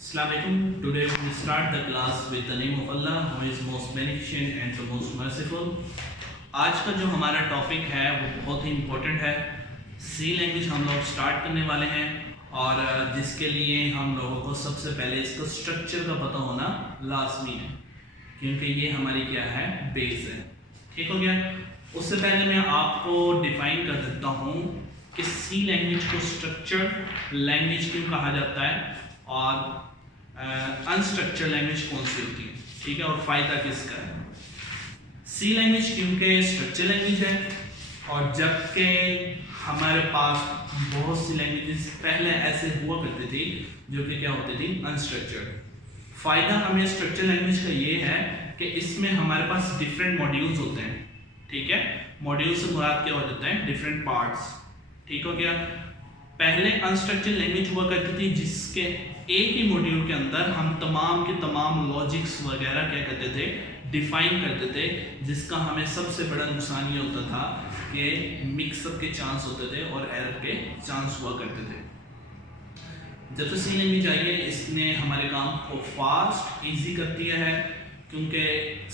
Assalamualaikum. Today we will start the class with the name of Allah, who is most beneficent and the most merciful. आज का जो हमारा topic है वो बहुत ही इम्पोर्टेंट है। सी लैंग्वेज हम लोग स्टार्ट करने वाले हैं और जिसके लिए हम लोगों को सबसे पहले इसका स्ट्रक्चर का पता होना लाजमी है, क्योंकि ये हमारी क्या है, बेस है। ठीक हो गया। उससे पहले मैं आपको डिफाइन कर देता हूँ कि सी लैंग्वेज को स्ट्रक्चर लैंग्वेज क्यों कहा जाता है और अनस्ट्रक्चर लैंग्वेज कौन सी होती है, ठीक है, और फ़ायदा किसका है। सी लैंग्वेज क्योंकि स्ट्रक्चर लैंग्वेज है, और जबकि हमारे पास बहुत सी लैंग्वेजेस पहले ऐसे हुआ करती थी जो कि क्या होती थी, अनस्ट्रक्चर्ड। फ़ायदा हमें स्ट्रक्चर लैंग्वेज का ये है कि इसमें हमारे पास डिफरेंट मॉड्यूल्स होते हैं। ठीक है, मॉड्यूल से मुराद क्या हो जाता है, डिफरेंट पार्ट्स। ठीक हो गया। पहले अनस्ट्रक्चर्ड लैंग्वेज हुआ करती थी जिसके एक ही मॉड्यूल के अंदर हम तमाम के तमाम लॉजिक्स वगैरह क्या करते थे, डिफाइन करते थे, जिसका हमें सबसे बड़ा नुकसान ये होता था कि मिक्सअप के चांस होते थे और एरर के चांस हुआ करते थे। जब से सी लैंग्वेज आई है इसने हमारे काम को फास्ट इजी कर दिया है, क्योंकि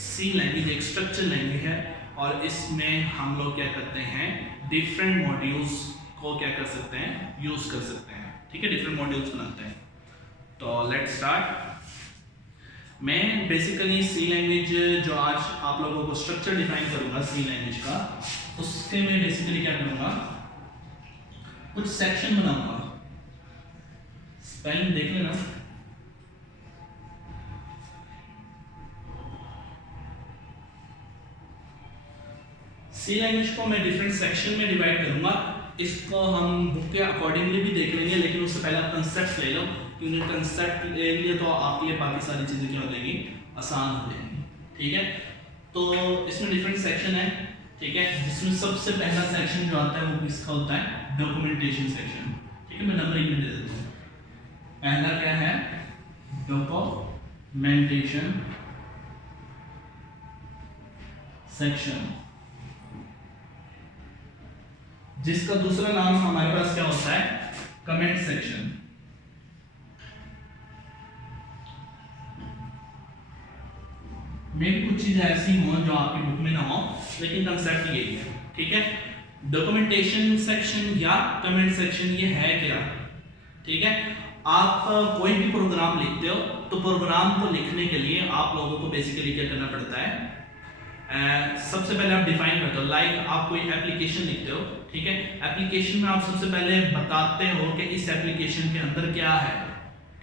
सी लैंग्वेज एक स्ट्रक्चर लैंग्वेज है और इसमें हम लोग क्या करते हैं, डिफरेंट मॉड्यूल्स को क्या कर सकते हैं, यूज़ कर सकते हैं। ठीक है, डिफरेंट मॉड्यूल्स बनाते हैं। तो लेट्स स्टार्ट। मैं बेसिकली सी लैंग्वेज जो आज आप लोगों को स्ट्रक्चर डिफाइन करूंगा सी लैंग्वेज का, उसके मैं बेसिकली क्या करूंगा, कुछ सेक्शन बनाऊंगा। स्पेलिंग देख लेना। सी लैंग्वेज को मैं डिफरेंट सेक्शन में डिवाइड करूंगा। इसको हम बुक के अकॉर्डिंगली भी देख लेंगे, लेकिन उससे पहले आप कंसेप्ट ले लो, क्योंकि कंसेप्ट ले लिए तो आपके लिए बाकी सारी चीज़ें क्या हो जाएंगी, आसान हो जाएंगी। ठीक है, तो इसमें डिफरेंट सेक्शन है। ठीक है, जिसमें सबसे पहला सेक्शन जो आता है वो किसका होता है, डॉक्यूमेंटेशन सेक्शन। ठीक है, मैं नंबरिंग में दे देता हूँ। पहला क्या है, डॉक्यूमेंटेशन सेक्शन, जिसका दूसरा नाम हमारे पास क्या होता है, कमेंट सेक्शन। मेरी कुछ चीजें ऐसी हों जो आपकी बुक में ना हो, लेकिन कंसेप्ट यही है। ठीक है, डॉक्यूमेंटेशन सेक्शन या कमेंट सेक्शन ये है क्या। ठीक है, आप कोई भी प्रोग्राम लिखते हो तो प्रोग्राम को लिखने के लिए आप लोगों को बेसिकली क्या करना पड़ता है, सबसे पहले आप डिफाइन करते हो। लाइक आप कोई एप्लीकेशन लिखते हो, ठीक है, एप्लीकेशन में आप सबसे पहले बताते हो कि इस एप्लीकेशन के अंदर क्या है।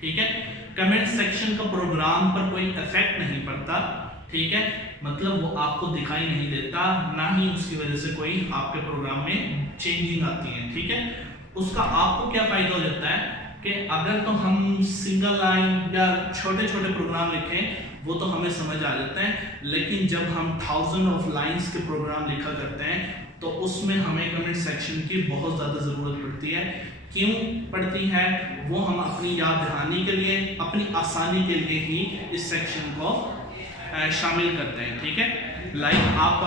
ठीक है, कमेंट सेक्शन का प्रोग्राम पर कोई इफेक्ट नहीं पड़ता। ठीक है, मतलब वो आपको दिखाई नहीं देता, ना ही उसकी वजह से कोई आपके प्रोग्राम में चेंजिंग आती है। ठीक है, उसका आपको क्या फायदा हो जाता है कि अगर तो हम सिंगल लाइन या छोटे छोटे प्रोग्राम लिखें वो तो हमें समझ आ जाता है, लेकिन जब हम 1000 ऑफ लाइंस के प्रोग्राम लिखा करते हैं तो उसमें हमें कमेंट सेक्शन की बहुत ज़्यादा ज़रूरत पड़ती है। क्यों पड़ती है, वो हम अपनी याद दहानी के लिए, अपनी आसानी के लिए ही इस सेक्शन को शामिल करते हैं। ठीक है, लाइक आप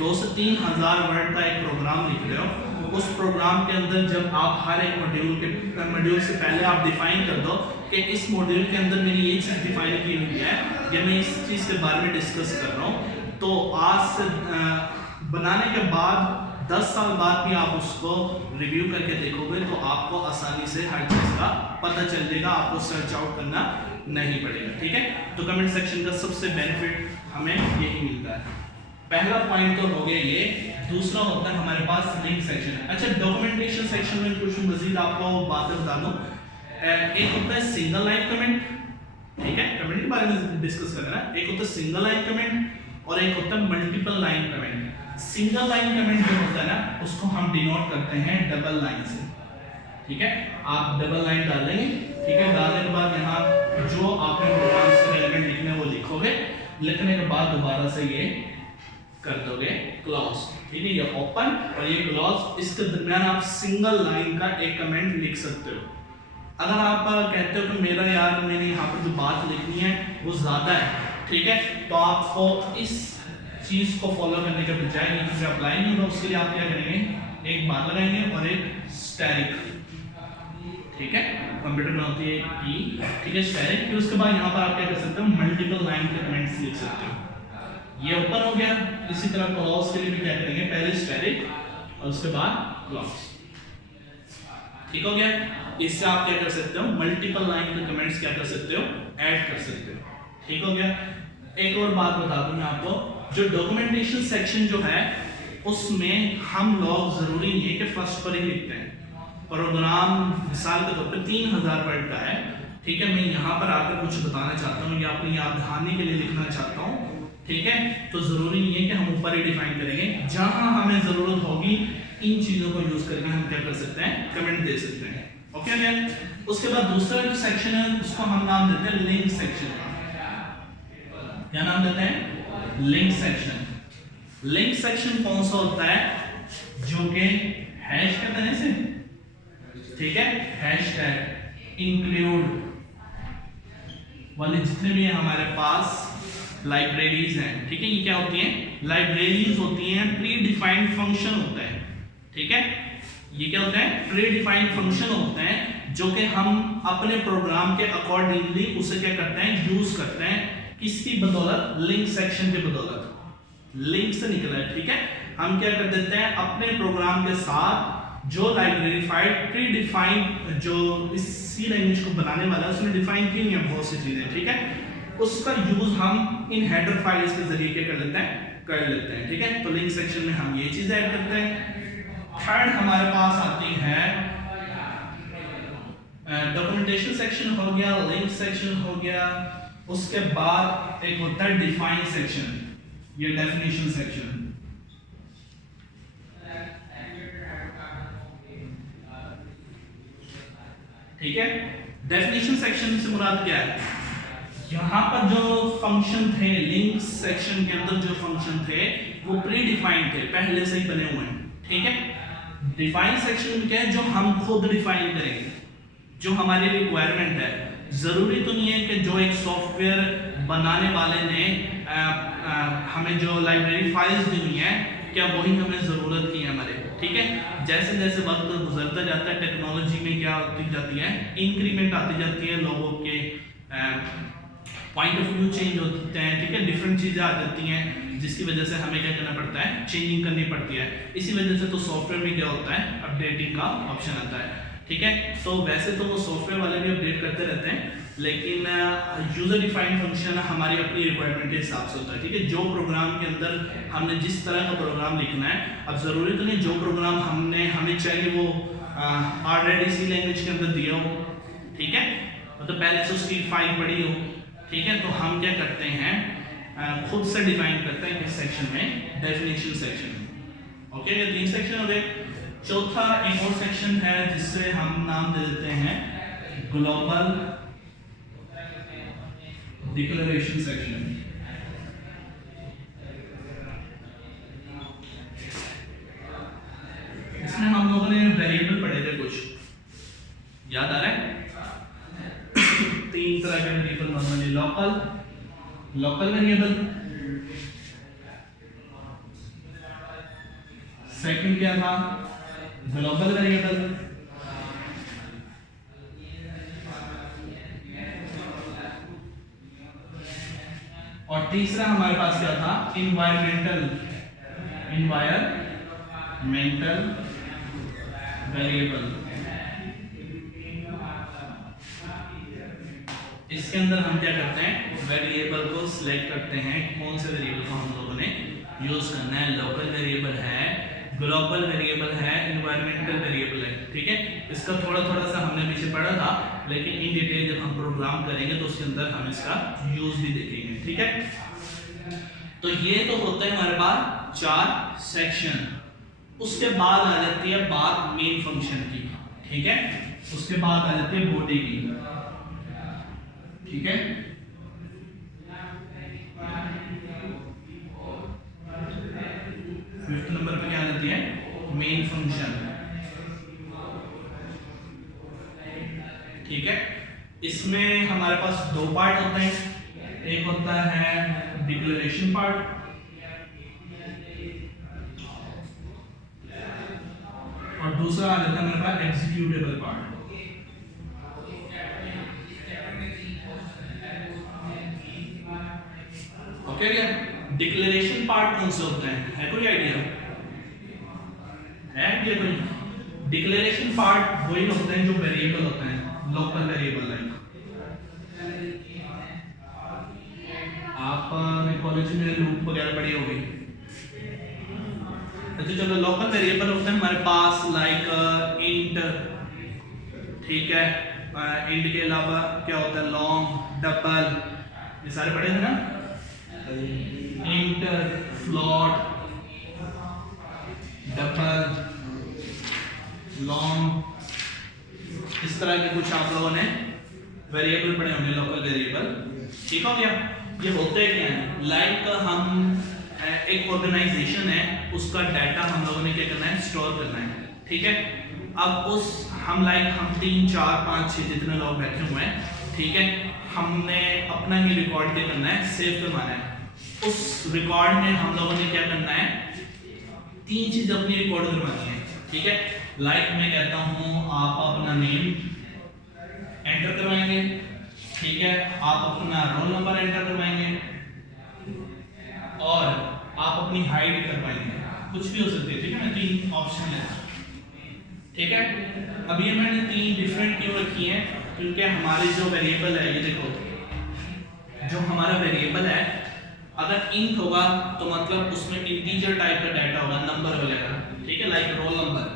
2 से 3 हज़ार वर्ड का एक प्रोग्राम लिख रहे हो, उस प्रोग्राम के अंदर जब आप हर एक मॉड्यूल से पहले आप डिफाइन कर दो कि इस मॉड्यूल के अंदर मैंने ये चीज़ डिफाइन की हुई है या मैं इस चीज़ के बारे में डिस्कस कर रहा हूँ, तो आज से बनाने के बाद 10 साल बाद भी आप उसको रिव्यू करके देखोगे तो आपको आसानी से हर चीज़ का पता चल जाएगा, आपको सर्च आउट करना नहीं पड़ेगा। ठीक है, तो कमेंट सेक्शन का सबसे बेनिफिट हमें यही मिलता है। पहला पॉइंट तो हो गया ये। दूसरा होता है हमारे पास लिंक सेक्शन। अच्छा, डॉक्यूमेंटेशन सेक्शन में कुछ मजीद आपको बातें बता दूं। एक होता है सिंगल लाइन कमेंट, ठीक है, कमेंट के बारे में डिस्कस कर रहा है। एक होता है सिंगल लाइन कमेंट और एक होता है multiple line comment. Single line comment जो होता है ना, उसको हम डिनोट करते हैं डबल लाइन से। ठीक है, आप डबल लाइन डालेंगे, ठीक है, डालने के बाद यहाँ जो आपने प्रोग्राम से रिलेवेंट लिखने वो लिखोगे, लिखने के बाद दोबारा से ये कर दोगे क्लॉज। ठीक है, ये ओपन और ये क्लॉज, इसके दरमियान आप सिंगल लाइन का एक कमेंट लिख सकते हो। अगर आप कहते हो कि मेरा यार मैंने यहाँ पर जो बात लिखनी है वो ज़्यादा है, ठीक है, तो आपको इस चीज़ को फॉलो करने के बजाय ये अप्लाई नहीं होगा, उसके लिए आप क्या करेंगे, एक बार लगाएंगे और एक स्टैरिक। ठीक है, कंप्यूटर में होती है की, ठीक है, स्टैटिक। फिर उसके बाद यहाँ पर आप क्या कर सकते हो, मल्टीपल लाइन के कमेंट्स लिख सकते हो। ये ओपन हो गया। इसी तरह क्लॉज के लिए भी क्या करेंगे, पहले स्टैटिक और उसके बाद क्लॉज। ठीक हो गया। इससे आप क्या कर सकते हो, मल्टीपल लाइन के कमेंट्स क्या कर सकते हो, ऐड कर सकते हो। ठीक हो गया। एक और बात बता दूं मैं आपको, जो डॉक्यूमेंटेशन सेक्शन जो है उसमें हम लोग जरूरी नहीं है कि फर्स्ट पर ही लिखते हैं। प्रोग्राम मिसाल के तौर पर 3000 वर्ड का है, ठीक है, मैं यहाँ पर आकर कुछ बताना चाहता हूँ या अपनी याद दहानी के लिए लिखना चाहता हूँ, ठीक है, तो जरूरी नहीं है कि हम ऊपर ही डिफाइन करेंगे। जहां हमें जरूरत होगी इन चीजों को यूज करके हम क्या कर सकते हैं, कमेंट दे सकते हैं। ओके क्या। उसके बाद दूसरा जो सेक्शन है उसको हम नाम देते हैं लिंक सेक्शन। क्या नाम देते हैं, लिंक सेक्शन। लिंक सेक्शन कौन सा होता है, जो कि हैश कहते हैं इसे, ठीक है, हैशटैग इंक्लूड वाले जितने भी हमारे पास लाइब्रेरीज हैं, ठीक है, ये क्या होती हैं, लाइब्रेरीज होती हैं, प्री डिफाइंड फंक्शन होता है, ठीक है, ये क्या होता है, प्री डिफाइंड फंक्शन होते हैं जो कि हम अपने प्रोग्राम के अकॉर्डिंगली उसे क्या करते हैं, यूज करते हैं। किसकी बदौलत, लिंक सेक्शन की बदौलत, लिंक से निकला है, ठीक है। हम क्या कर देते हैं, अपने प्रोग्राम के साथ जो लाइब्रेरी फाइल प्री डिफाइंड, जो इसी लैंग्वेज को बनाने वाला है उसने डिफाइन की है बहुत सी चीजें, ठीक है, उसका यूज हम इन हेडर फाइल्स के जरिए क्या कर लेते हैं, ठीक है। तो लिंक सेक्शन में हम ये चीज ऐड करते हैं। थर्ड हमारे पास आती है डॉक्यूमेंटेशन सेक्शन हो गया, लिंक सेक्शन हो गया, उसके बाद एक होता है डिफाइन सेक्शन, ये डेफिनेशन सेक्शन। ठीक है, डेफिनेशन सेक्शन से मुराद क्या है, यहाँ पर जो फंक्शन थे लिंक सेक्शन के अंदर, जो फंक्शन थे वो प्री डिफाइंड थे, पहले से ही बने हुए हैं, ठीक है। डिफाइन सेक्शन क्या है, जो हम खुद डिफाइन करेंगे, जो हमारी रिक्वायरमेंट है। जरूरी तो नहीं है कि जो एक सॉफ्टवेयर बनाने वाले ने हमें जो लाइब्रेरी फाइल्स दी हुई है क्या वही हमें जरूरत की है हमारे, ठीक है। जैसे जैसे वक्त गुजरता जाता है, टेक्नोलॉजी में क्या होती जाती है, इंक्रीमेंट आती जाती है, लोगों के पॉइंट ऑफ व्यू चेंज होते हैं, ठीक है, डिफरेंट चीजें आ जाती हैं, जिसकी वजह से हमें क्या करना पड़ता है, चेंजिंग करनी पड़ती है। इसी वजह से तो सॉफ्टवेयर में क्या होता है, अपडेटिंग का ऑप्शन आता है, ठीक है। तो वैसे तो वो सॉफ्टवेयर वाले भी अपडेट करते रहते हैं, लेकिन यूजर डिफाइंड फंक्शन हमारी अपनी रिक्वायरमेंट के हिसाब से होता है, ठीक है। जो प्रोग्राम के अंदर हमने जिस तरह का प्रोग्राम लिखना है, अब जरूरी तो नहीं जो प्रोग्राम हमें चाहिए वो ऑलरेडी सी लैंग्वेज के अंदर दिया हो, ठीक है, मतलब पहले से उसकी फाइल पड़ी हो, ठीक है। तो हम क्या करते हैं, खुद से डिफाइन करते हैं किस सेक्शन में, डेफिनेशन सेक्शन में। ओके, ये 3 सेक्शन हो गए। चौथा एक और सेक्शन है जिससे हम नाम दे देते हैं ग्लोबल डिक्लेरेशन सेक्शन। इसमें हम लोगों ने वेरिएबल पढ़े थे कुछ, याद आ रहा है? 3 तरह के variable normally, local variable, second क्या था, ग्लोबल वेरिएबल, और तीसरा हमारे पास क्या था, इन्वायरमेंटल वेरिएबल। इसके अंदर हम क्या करते हैं, वेरिएबल को सिलेक्ट करते हैं, कौन से वेरिएबल को हम लोगों ने यूज करना है। लोकल वेरिएबल है, ग्लोबल वेरिएबल है, इन्वायरमेंटल वेरिएबल है, ठीक है। इसका थोड़ा सा हमने पीछे पढ़ा था, लेकिन इन डिटेल जब हम प्रोग्राम करेंगे तो उसके अंदर हम इसका यूज भी देखेंगे, ठीक है। तो ये तो होता है हमारे पास 4 सेक्शन। उसके बाद आ जाती है बात मेन फंक्शन की, ठीक है। उसके बाद आ जाती है बॉडी की, ठीक है। फिफ्थ नंबर पे क्या आ जाती है, मेन फंक्शन, ठीक है। इसमें हमारे पास 2 पार्ट होते हैं, एक होता है डिक्लेरेशन पार्ट और दूसरा आ जाता है हमारे पास एग्जीक्यूटेबल पार्ट। ओके क्या? डिक्लेरेशन पार्ट कौन से होते हैं, है कोई आइडिया? है आइडिया कोई? डिक्लेरेशन पार्ट वही होते हैं जो वेरिएबल होते हैं, लोकल वेरिएबल। लाइक आपने कॉलेज में लूप वगैरह पढ़ी होगी। अच्छा चलो, लोकल वेरिएबल होते हैं हमारे पास लाइक इंट, ठीक है। इंट के अलावा क्या होता है, लॉन्ग, डबल, ये सारे पढ़े थे ना। इंट, फ्लोट, डबल, लॉन्ग, इस तरह के कुछ आप लोगों ने वेरिएबल पढ़े होंगे, लोकल वेरिएबल। ठीक हो गया? ये होते क्या हैं, लाइक हम एक ऑर्गेनाइजेशन है, उसका डाटा हम लोगों ने क्या करना है, स्टोर करना है। ठीक है, अब उस हम 3 4 5 6 जितने लोग बैठे हुए हैं, ठीक है, हमने अपना ही रिकॉर्ड क्या करना है, सेव करवाना है। उस रिकॉर्ड में हम लोगों ने क्या करना है, 3 चीज अपनी रिकॉर्ड करवानी है। ठीक है, लाइक मैं कहता हूँ आप अपना नेम एंटर करवाएंगे, ठीक है, आप अपना रोल नंबर एंटर करवाएंगे और आप अपनी हाइट करवाएंगे, कुछ भी हो सकती है। ठीक है, मैं 3 ऑप्शन लेता हूँ। ठीक है, अब ये मैंने 3 डिफरेंट क्यों रखी हैं, क्योंकि हमारे जो वेरिएबल है, ये देखो, जो हमारा वेरिएबल है अगर इंट होगा तो मतलब उसमें इंटीजर टाइप का डाटा होगा, नंबर वगैरह। ठीक है, लाइक रोल नंबर।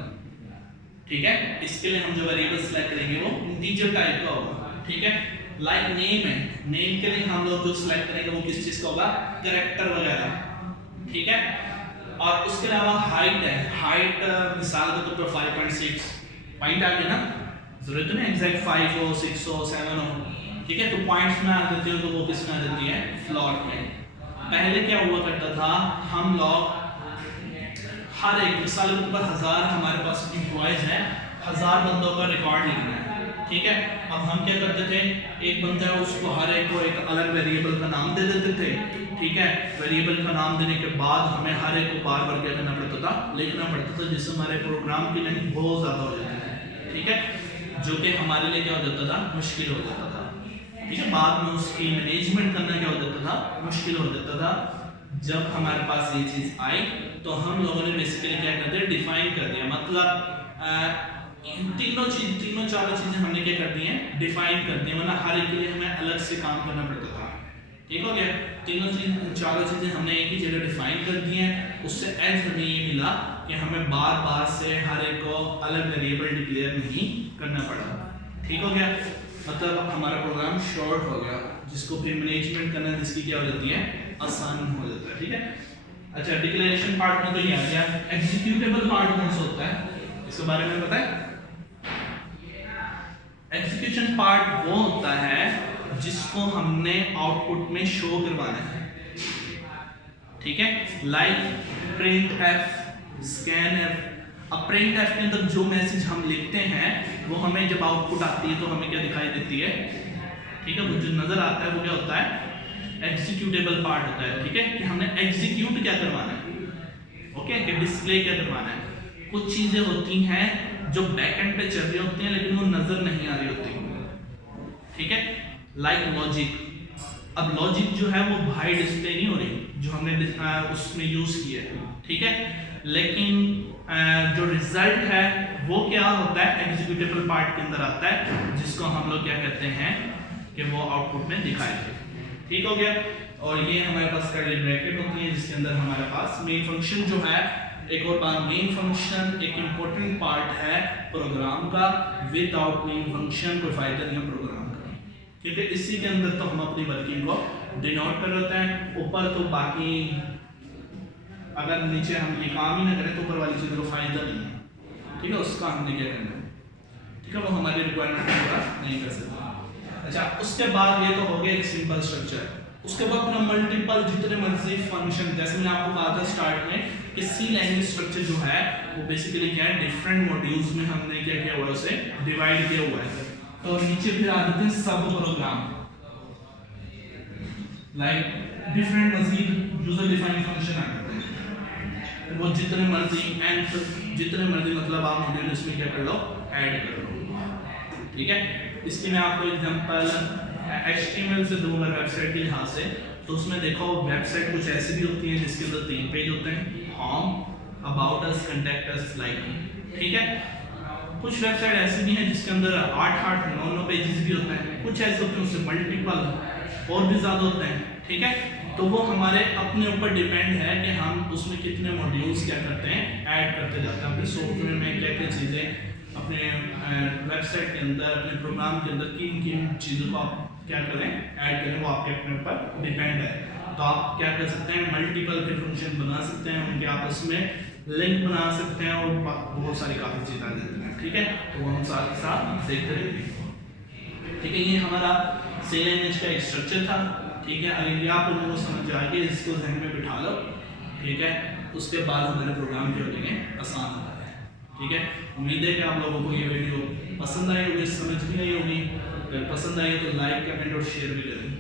ठीक है, इसके लिए हम जो वेरिएबल सिलेक्ट करेंगे वो इंटीजर टाइप का होगा। ठीक है, लाइक नेम है, नेम के लिए हम लोग जो सिलेक्ट करेंगे वो किस चीज का होगा, कैरेक्टर वगैरह। ठीक है, और उसके अलावा हाइट है, हाइट मिसाल के तौर पर 5.6 पॉइंट आ गया ना, जरूरत नहीं एग्जैक्ट 5 हो, 6 हो, 7 हो। ठीक है, तो पॉइंट्स में आ जाती हो तो वो किस में आ जाती है, फ्लोट में। पहले क्या हुआ करता था, हम लोग हर एक मिसाल के तौर पर 1000 हमारे पास एम्प्लॉयज हैं, 1000 बंदों का रिकॉर्ड लिखना है। ठीक है, अब हम क्या करते थे, एक बंदा है उसको हर एक को एक अलग वेरिएबल का नाम दे देते थे। ठीक है, वेरिएबल का नाम देने के बाद हमें हर एक को बार बार क्या करना पड़ता था, लिखना पड़ता था, जिससे हमारे प्रोग्राम की लेंथ बहुत ज़्यादा हो जाती है। ठीक है, जो कि हमारे लिए क्या हो जाता था, मुश्किल हो जाता था। ठीक है, बाद में उसकी मैनेजमेंट करना क्या हो जाता था, मुश्किल हो जाता था। जब हमारे पास ये चीज़ आई तो हम लोगों ने बेसिकली क्या कर दिया, डिफाइन कर दिया, मतलब तीनों चारों चीजें हमने क्या कर दी हैं, डिफाइन कर दी, वरना हर एक के लिए हमें अलग से काम करना पड़ता था। ठीक हो गया, चारों चीजें हमने एक ही जगह डिफाइन कर दी हैं। उससे एज हमें ये मिला कि हमें बार बार से हर एक को अलग वेरिएबल डिक्लेयर नहीं करना पड़ा। ठीक हो गया, मतलब हमारा प्रोग्राम शॉर्ट हो गया, जिसको फिर मैनेजमेंट करना जिसकी क्या हो जाती है, आसान हो जाता है। ठीक है, अच्छा, डिक्लेरेशन पार्ट में तो ये आ गया। एग्जीक्यूटेबल पार्ट कौन सा होता है, इसके बारे में पता है? एग्जीक्यूशन पार्ट वो होता है जिसको हमने आउटपुट में शो करवाना है। ठीक है, like print F, scan F. अब प्रिंट एफ के अंदर जो मैसेज हम लिखते हैं वो हमें जब आउटपुट आती है तो हमें क्या दिखाई देती है। ठीक है, वो जो नजर आता है वो क्या होता है, एग्जीक्यूटेबल पार्ट होता है। ठीक है, कि हमने एग्जीक्यूट क्या करवाना है, ओके, कि डिस्प्ले क्या करवाना है। कुछ चीजें होती हैं जो बैकएंड पे चल रही होती हैं लेकिन वो नजर नहीं आ रही होती। ठीक है, लाइक लॉजिक। अब लॉजिक जो है वो बाहर डिस्प्ले नहीं हो रही जो हमने उसमें यूज किया है। ठीक है, लेकिन जो रिजल्ट है वो क्या होता है, एग्जीक्यूटेबल पार्ट के अंदर आता है, जिसको हम लोग क्या कहते हैं कि वो आउटपुट में दिखाएंगे। ठीक हो गया, और ये हमारे पास कर्ली ब्रैकेट होती है जिसके अंदर हमारे पास मेन फंक्शन जो है। एक और बात, मेन फंक्शन एक इंपॉर्टेंट पार्ट है प्रोग्राम का, विदाउट मेन फंक्शन कोई फायदा नहीं है प्रोग्राम का, क्योंकि इसी के अंदर तो हम अपनी वर्किंग को डिनोट कर देते हैं। ऊपर तो बाकी अगर नीचे हम ये काम ही ना करें तो ऊपर वाली चीज़ों को फायदा नहीं है। ठीक है, उसका हमने क्या करना है, ठीक है, वो हमारी रिक्वायरमेंट पूरा नहीं कर सकते। अच्छा, उसके बाद ये तो हो गया एक सिंपल स्ट्रक्चर। उसके बाद अपना मल्टीपल जितने मर्जी फंक्शन, जैसे मैंने आपको कहा था स्टार्ट में कि सी लैंग्वेज स्ट्रक्चर जो है वो बेसिकली क्या है, डिफरेंट मॉड्यूल्स में हमने क्या किया हुआ है, उसे डिवाइड किया हुआ है। तो नीचे फिर आ जाते हैं सब प्रोग्राम, लाइक डिफरेंट मजीद यूजर डिफाइंड फंक्शन आ जाते हैं, वो जितने मर्जी एंड जितने मर्जी मतलब आप मॉड्यूल इसमें क्या कर लो, ऐड कर लो। ठीक है, इसकी मैं आपको एग्जांपल HTML से दूंगा वेबसाइट के लिहाज से, तो उसमें देखो वेबसाइट कुछ ऐसी भी होती है जिसके अंदर 3 पेज होते हैं, home, about us, contact us, like, ठीक है। कुछ वेबसाइट ऐसी भी हैं जिसके अंदर 8-8, 9-9 पेजेस भी होते हैं, कुछ ऐसे होते हैं उससे मल्टीपल और भी ज़्यादा होते हैं, ठीक है। तो वो हमारे अपने ऊपर डिपेंड है कि हम उसमें कितने मॉड्यूल्स क्या करते हैं, ऐड करते जाते हैं अपने सॉफ्टवेयर में, क्या क्या चीज़ें अपने वेबसाइट के अंदर, अपने प्रोग्राम के अंदर किन किन चीज़ों को आप क्या करें, ऐड करें, वो आपके अपने ऊपर डिपेंड है। तो आप क्या कर सकते हैं, मल्टीपल फिर फंक्शन बना सकते हैं, उनके आपस में लिंक बना सकते हैं और बहुत सारी काफ़ी चीज़ें आ जाती हैं, ठीक है। तो वो हम साथ साथ देखते रहेंगे, ठीक है। ये हमारा CLNH का एक स्ट्रक्चर था, ठीक है। अगर ये आप लोगों को समझ आ गया, इसको जहन में बिठा लो, ठीक है। उसके बाद हमारे प्रोग्राम जो होते हैं आसान होता है, ठीक है। उम्मीद है कि आप लोगों को ये वीडियो पसंद आई होगी, समझ भी आई होगी। अगर पसंद आई तो लाइक, कमेंट और शेयर भी करें।